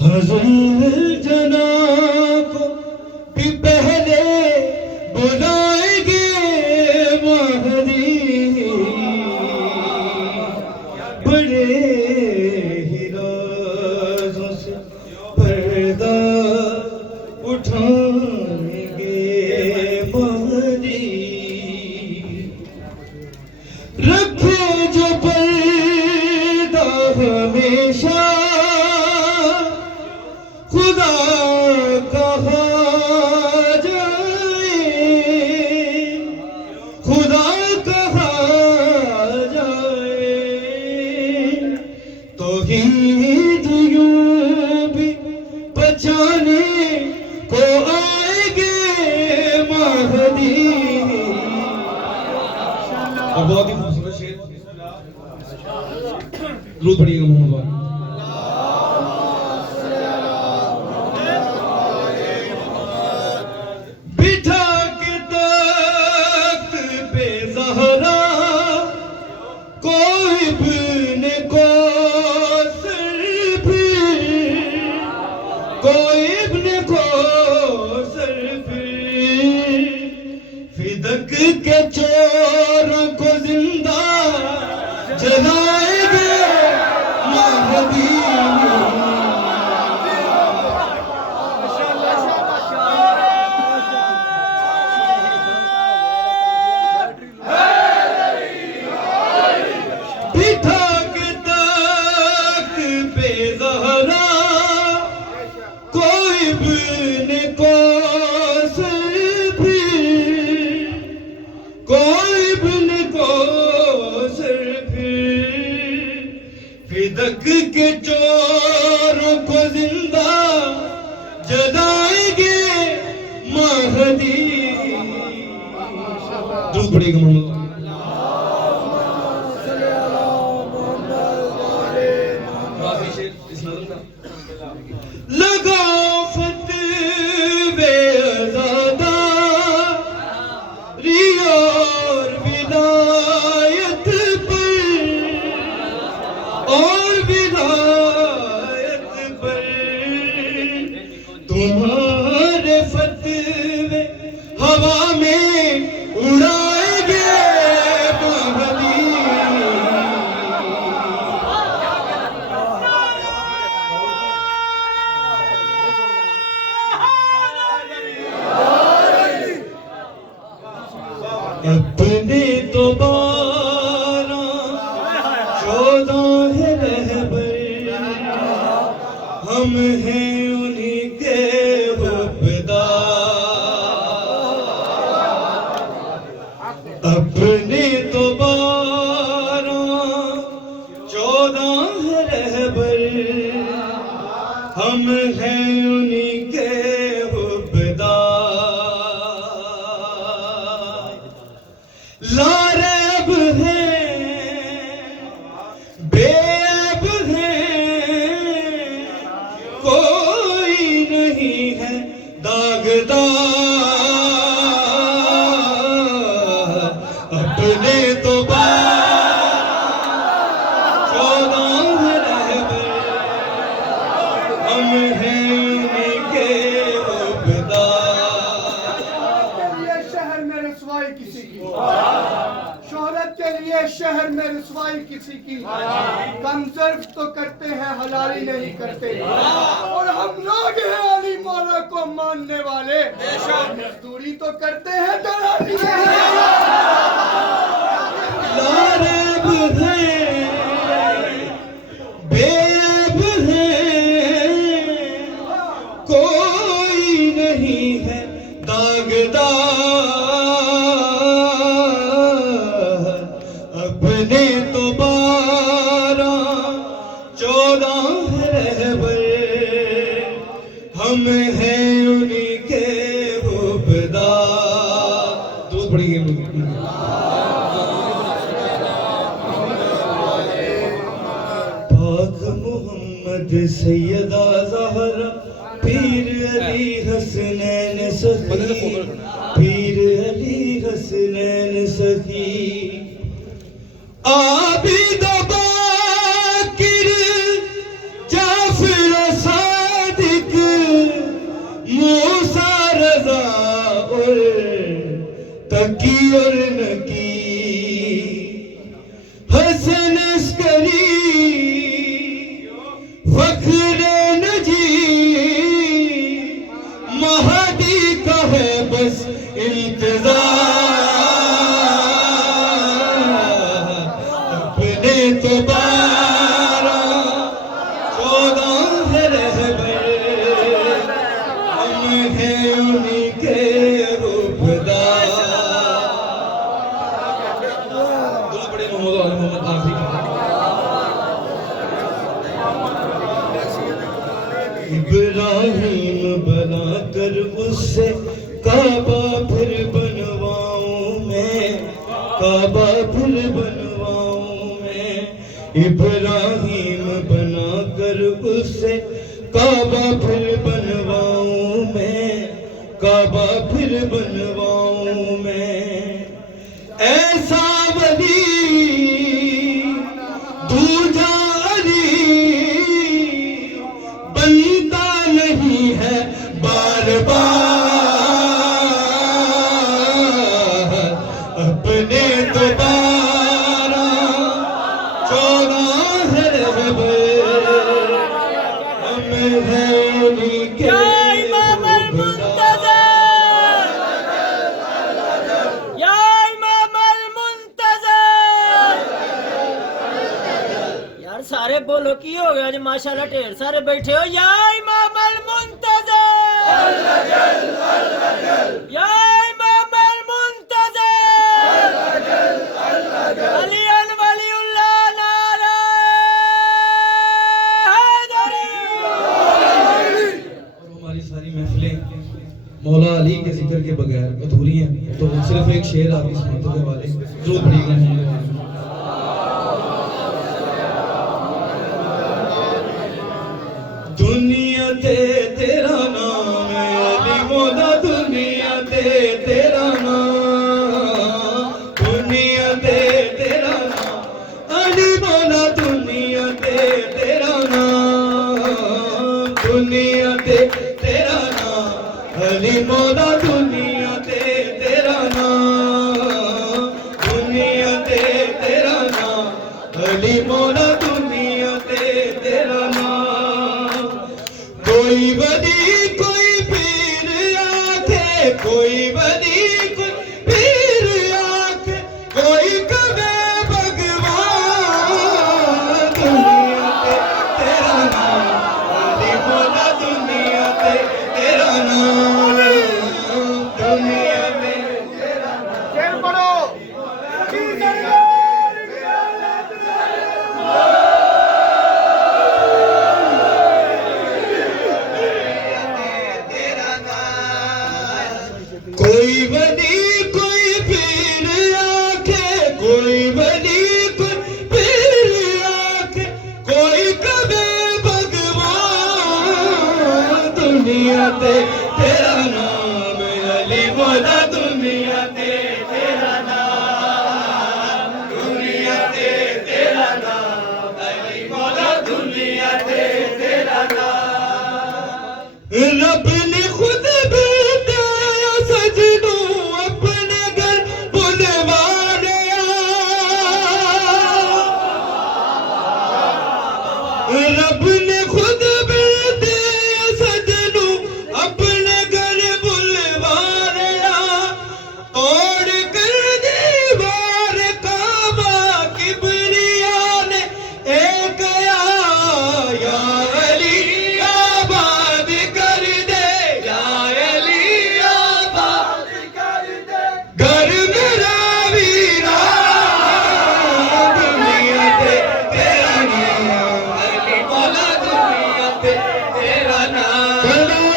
हज़रत जनाब भी पहले बुलाएंगे महदी, बड़े ही राज़ों से पर्दा उठाएंगे महदी। रखे जो पर्दा हमेशा खुदा कहा जाए, खुदा कहा जाए, तो हिंद यूं भी बचाने को आएंगे महदी। और बहुत ही खूबसूरत शेर, दुरूद पढ़िएगा मोहम्मद। फिदक के चोरों को जिंदा जलाएंगे महदी। बिठा के तख्त पे ज़हरा कोई इब्ने कौसर भी, कोई इब्ने कौसर भी फिदक के चोरों को जिंदा जलाएंगे महदी। दुरूद पढ़िएगा मोहम्मद। लगा फतवे अज़ादारी और विलायत पर, और विलायत पर तुम्हारे फतवे हवा में उड़ाएंगे महदी। अपने तो 12 14 है रहबर, हम हैं उन्हीं के हुब्बेदार। अपने तो 12 14 है रहबर, हम हैं उन्हीं के हुब्बेदार। लारैब हैं, बेऐब हैं, कोई नहीं है दागदार। अपने तो 14 रहबर, हम हैं उनके हुब्बेदार। ये शहर में रसवाई किसी की, शोहरत के लिए शहर में रसवाई किसी की, कम ज़र्फ तो करते हैं हलाली नहीं करते, और हम लोग हैं अली मौला को मानने वाले, मजदूरी तो करते हैं दलाली नहीं। लारैब हैं, बेऐब हैं, कोई नहीं है दागदार। अपने तो 12 14 रहबर, हम हैं उन्हीं के हुब्बेदार। दूध पड़ेगी पाक मोहम्मद सैयदा ज़हरा पीर अली हसनैन सखी, पीर अली हसनैन सखी आबिद बाकिर पर तकी और नकी हसन अस्करी फख्र नजी महदी का है बस इंतजार अपने तो 12-14 है रहबर हम हैं उन्हीं के रूपदार। दुआ पढ़े मोहम्मद वाले मोहम्मद आखिरी इब्राहिम बनाकर उससे काबा फिर बनवाऊं मैं, काबा फिर बनवाऊं मैं। इब्राहिम बनाकर उससे काबा फिर बनवाऊं मैं, काबा फिर बनवाऊं मैं। ऐसा वली दूजा अली बनता नहीं है बार बार अपने तो 12-14 है रहबर हम हैं उन्हीं के या इमाम अल-मुंतज़र, या इमाम अल-मुंतज़र। यार सारे बोलो की हो गया जी, माशाल्लाह ढेर सारे बैठे हो। या इमाम अल-मुंतज़र, या इमाम अल-मुंतज़र, अलियन वलीउल्लाह नारा हैदरी। और हमारी सारी महफिलें मौला अली के जिक्र के बगैर अधूरी हैं, तो सिर्फ एक शेर आप इस मंतक़े के वाले जरूर पढ़िएगा। दुनिया ते तेरा नाम है अली मौला, दुनिया ते तेरा नाम, दुनिया ते तेरा नाम अली मौला, दुनिया ते तेरा नाम, दुनिया ते तेरा नाम अली मौला, दुनिया ते तेरा नाम, दुनिया ते तेरा नाम अली मौला, दुनिया ते तेरा नाम। कोई वली कोई पीर आखे, कोई वली कोई पीर आखे, कोई कवे भगवान, दुनिया ते तेरा नाम अली मौला, दुनिया ते तेरा नाम, दुनिया ते तेरा नाम। शेर पढ़ो। कोई वली कोई पीर आखे, कोई वली कोई पीर आखे, कोई कवे भगवान, दुनिया ते तेरा नाम अली मौला, दुनिया ते तेरा नाम, दुनिया ते तेरा नाम अली मौला, दुनिया ते तेरा नाम। रब ने खुद बताया सजनों अपने घर बुलवा लिया, रब ने खुद बताया सजनों अपने घर बुलवा लिया। तोड़ कर दीवार काबा किबरिया ने एक या अली आबाद कर दे, या अली आबाद कर दे घर मेरा वीरान, दुनिया ते तेरा नाम अली मौला, दुनिया ते तेरा नाम।